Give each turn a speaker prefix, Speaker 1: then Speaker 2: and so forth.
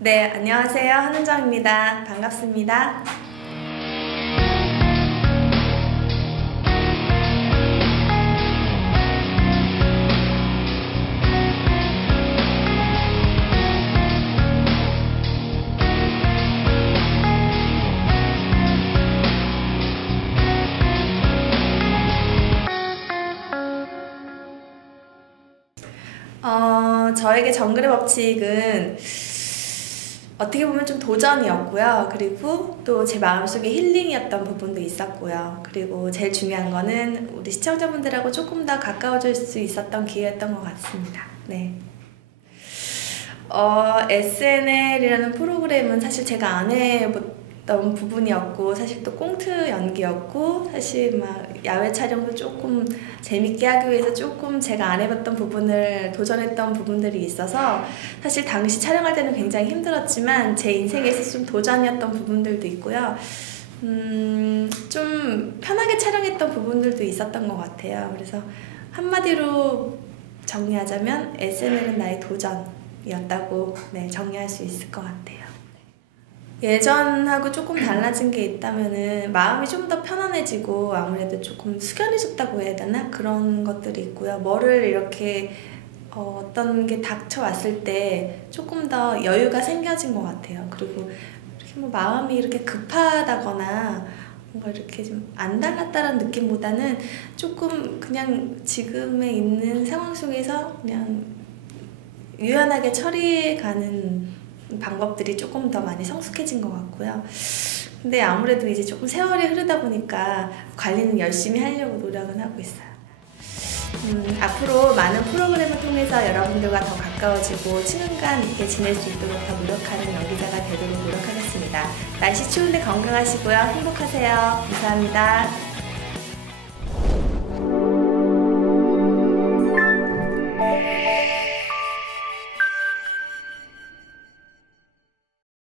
Speaker 1: 네, 안녕하세요. 한은정입니다. 반갑습니다. 어, 저에게 정글의 법칙은 어떻게 보면 좀 도전이었고요. 그리고 또 제 마음속에 힐링이었던 부분도 있었고요. 그리고 제일 중요한 거는 우리 시청자분들하고 조금 더 가까워질 수 있었던 기회였던 것 같습니다. 네. 어, SNL이라는 프로그램은 사실 제가 안 해봤 던 부분이었고, 사실 또 꽁트 연기였고, 사실 막 야외 촬영도 조금 재밌게 하기 위해서 조금 제가 안 해봤던 부분을 도전했던 부분들이 있어서, 사실 당시 촬영할 때는 굉장히 힘들었지만, 제 인생에서 좀 도전이었던 부분들도 있고요. 음, 좀 편하게 촬영했던 부분들도 있었던 것 같아요. 그래서 한마디로 정리하자면 SNL은 나의 도전이었다고 네, 정리할 수 있을 것 같아요. 예전하고 조금 달라진 게 있다면은 마음이 좀 더 편안해지고 아무래도 조금 숙연해졌다고 해야 되나 그런 것들이 있고요. 뭐를 이렇게 어, 어떤 게 닥쳐왔을 때 조금 더 여유가 생겨진 것 같아요. 그리고 이렇게 뭐 마음이 이렇게 급하다거나 뭔가 이렇게 좀 안 달랐다는 느낌보다는 조금 그냥 지금에 있는 상황 속에서 그냥 유연하게 처리해가는 방법들이 조금 더 많이 성숙해진 것 같고요. 근데 아무래도 이제 조금 세월이 흐르다 보니까 관리는 열심히 하려고 노력은 하고 있어요. 음, 앞으로 많은 프로그램을 통해서 여러분들과 더 가까워지고 친근감 있게 지낼 수 있도록 더 노력하는 연기자가 되도록 노력하겠습니다. 날씨 추운데 건강하시고요. 행복하세요. 감사합니다.